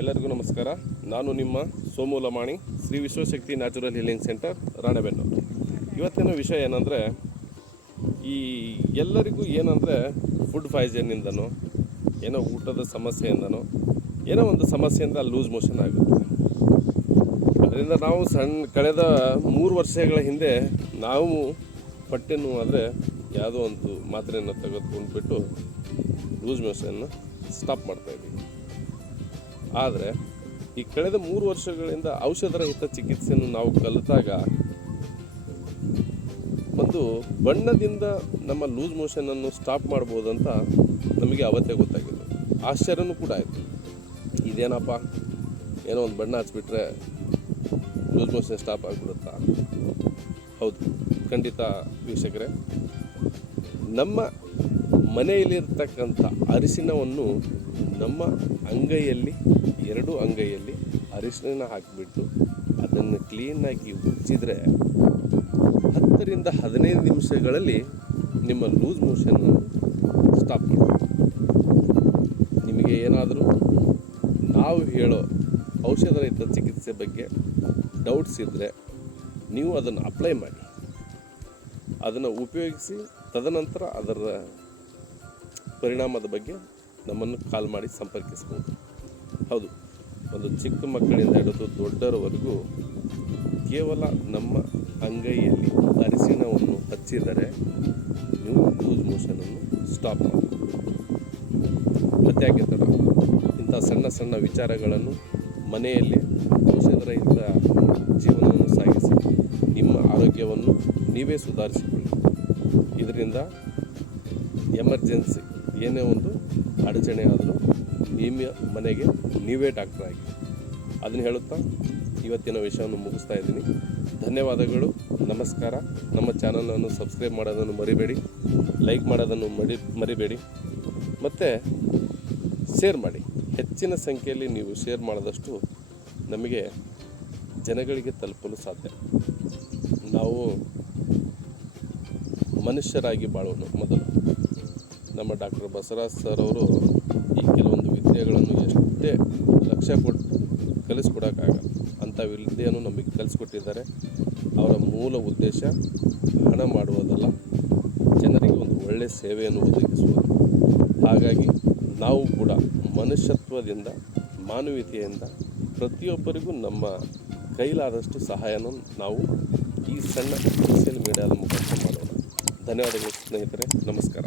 ಎಲ್ಲರಿಗೂ ನಮಸ್ಕಾರ. ನಾನು ನಿಮ್ಮ Somu Lamani, Shri Vishwashakti natural healing centre, Ranebennur. ಇವತ್ತಿನ ವಿಷಯ ಏನಂದರೆ, ಈ ಎಲ್ಲರಿಗೂ ಏನಂದರೆ ಫುಡ್ ಪಾಯ್ಸನ್ನಿಂದನೋ ಏನೋ ಊಟದ ಸಮಸ್ಯೆಯಿಂದನೋ ಏನೋ ಒಂದು ಸಮಸ್ಯೆಯಿಂದ ಲೂಸ್ ಮೋಷನ್ ಆಗುತ್ತೆ. ಅದರಿಂದ ನಾವು ಕಳೆದ 3 ವರ್ಷಗಳ ಹಿಂದೆ ನಾವು ಹೊಟ್ಟೆ ನೋವು ಆದರೆ ಯಾವುದೋ ಒಂದು ಮಾತ್ರೆಯನ್ನು ತೆಗೆದುಕೊಂಡ್ಬಿಟ್ಟು ಲೂಸ್ ಮೋಷನ್ನ ಸ್ಟಾಪ್ ಮಾಡ್ತಾಯಿದ್ವಿ. ಆದರೆ ಈ ಕಳೆದ 3 ವರ್ಷಗಳಿಂದ ಔಷಧರಹಿತ ಚಿಕಿತ್ಸೆಯನ್ನು ನಾವು ಕಲಿತಾಗ ಒಂದು ಬಣ್ಣದಿಂದ ನಮ್ಮ ಲೂಸ್ ಮೋಷನನ್ನು ಸ್ಟಾಪ್ ಮಾಡ್ಬೋದಂತ ನಮಗೆ ಅವತ್ತೇ ಗೊತ್ತಾಗಿದೆ. ಆಶ್ಚರ್ಯನೂ ಕೂಡ ಆಯಿತು. ಇದೇನಪ್ಪ, ಏನೋ ಒಂದು ಬಣ್ಣ ಹಚ್ಬಿಟ್ರೆ ಲೂಸ್ ಮೋಷನ್ ಸ್ಟಾಪ್ ಆಗಿಬಿಡುತ್ತಾ? ಹೌದು, ಖಂಡಿತ ವೀಕ್ಷಕರೇ. ನಮ್ಮ ಮನೆಯಲ್ಲಿರ್ತಕ್ಕಂಥ ಅರಿಶಿಣವನ್ನು ನಮ್ಮ ಅಂಗೈಯಲ್ಲಿ, 2 ಅಂಗೈಯಲ್ಲಿ ಅರಿಶಿಣ ಹಾಕಿಬಿಟ್ಟು ಅದನ್ನು ಕ್ಲೀನಾಗಿ ಉಜ್ಜಿದ್ರೆ 10 ರಿಂದ 15 ನಿಮಿಷಗಳಲ್ಲಿ ನಿಮ್ಮ ಲೂಸ್ ಮೋಷನ್ನು ಸ್ಟಾಪ್ ಮಾಡಬೇಕು. ನಿಮಗೆ ಏನಾದರೂ ನಾವು ಹೇಳೋ ಔಷಧರಹಿತ ಚಿಕಿತ್ಸೆ ಬಗ್ಗೆ ಡೌಟ್ಸ್ ಇದ್ದರೆ ನೀವು ಅದನ್ನು ಅಪ್ಲೈ ಮಾಡಿ, ಅದನ್ನು ಉಪಯೋಗಿಸಿ, ತದನಂತರ ಅದರ ಪರಿಣಾಮದ ಬಗ್ಗೆ ನಮ್ಮನ್ನು ಕಾಲ್ ಮಾಡಿ ಸಂಪರ್ಕಿಸ್ಬೋದು. ಹೌದು, ಒಂದು ಚಿಕ್ಕ ಮಕ್ಕಳಿಂದ ಹಿಡಿದು ದೊಡ್ಡರವರೆಗೂ ಕೇವಲ ನಮ್ಮ ಅಂಗೈಯಲ್ಲಿ ಅರಿಶಿಣವನ್ನು ಹಚ್ಚಿದರೆ ನೀವು ಲೂಸ್ ಮೋಷನನ್ನು ಸ್ಟಾಪ್ ಮಾಡಬಹುದು. ಮತ್ತೆ ಯಾಕೆ ತಡ? ಇಂಥ ಸಣ್ಣ ಸಣ್ಣ ವಿಚಾರಗಳನ್ನು ಮನೆಯಲ್ಲಿ ಔಷಧರಹಿತ ಜೀವನವನ್ನು ಸಾಗಿಸಿ ನಿಮ್ಮ ಆರೋಗ್ಯವನ್ನು ನೀವೇ ಸುಧಾರಿಸಿಕೊಳ್ಳಿ. ಇದರಿಂದ ಎಮರ್ಜೆನ್ಸಿ ಏನೇ ಒಂದು ಅಡಚಣೆ ಆದರೂ ನಿಮ್ಮ ಮನೆಗೆ ನೀವೇ ಡಾಕ್ಟರ್ ಆಗಿ, ಅದನ್ನು ಹೇಳುತ್ತಾ ಇವತ್ತಿನ ವಿಷಯವನ್ನು ಮುಗಿಸ್ತಾ ಇದ್ದೀನಿ. ಧನ್ಯವಾದಗಳು, ನಮಸ್ಕಾರ. ನಮ್ಮ ಚಾನಲನ್ನು ಸಬ್ಸ್ಕ್ರೈಬ್ ಮಾಡೋದನ್ನು ಮರಿಬೇಡಿ, ಲೈಕ್ ಮಾಡೋದನ್ನು ಮರಿಬೇಡಿ, ಮತ್ತು ಶೇರ್ ಮಾಡಿ. ಹೆಚ್ಚಿನ ಸಂಖ್ಯೆಯಲ್ಲಿ ನೀವು ಶೇರ್ ಮಾಡಿದಷ್ಟು ನಮಗೆ ಜನಗಳಿಗೆ ತಲುಪಲು ಸಾಧ್ಯ. ನಾವು ಮನುಷ್ಯರಾಗಿ ಬಾಳೋಣ ಮೊದಲು. ನಮ್ಮ ಡಾಕ್ಟರ್ ಬಸವರಾಜ್ ಸರ್ ಅವರು ಈ ಕೆಲವೊಂದು ವಿದ್ಯೆಗಳನ್ನು ಎಷ್ಟೇ ಲಕ್ಷ ಕೊಟ್ಟು ಕಲಿಸ್ಕೊಡೋಕ್ಕಾಗಲ್ಲ, ಅಂಥ ವಿದ್ಯೆಯನ್ನು ನಮಗೆ ಕಲಿಸ್ಕೊಟ್ಟಿದ್ದಾರೆ. ಅವರ ಮೂಲ ಉದ್ದೇಶ ಹಣ ಮಾಡುವುದಲ್ಲ, ಜನರಿಗೆ ಒಂದು ಒಳ್ಳೆಯ ಸೇವೆಯನ್ನು ಒದಗಿಸುವುದು. ಹಾಗಾಗಿ ನಾವು ಕೂಡ ಮನುಷ್ಯತ್ವದಿಂದ, ಮಾನವೀಯತೆಯಿಂದ ಪ್ರತಿಯೊಬ್ಬರಿಗೂ ನಮ್ಮ ಕೈಲಾದಷ್ಟು ಸಹಾಯನ ನಾವು ಈ ಸಣ್ಣ ಸೋಷಿಯಲ್ ಮೀಡಿಯಾದ ಮುಖಾಂತರ ಮಾಡೋಣ. ಧನ್ಯವಾದಗಳು ಸ್ನೇಹಿತರೆ, ನಮಸ್ಕಾರ.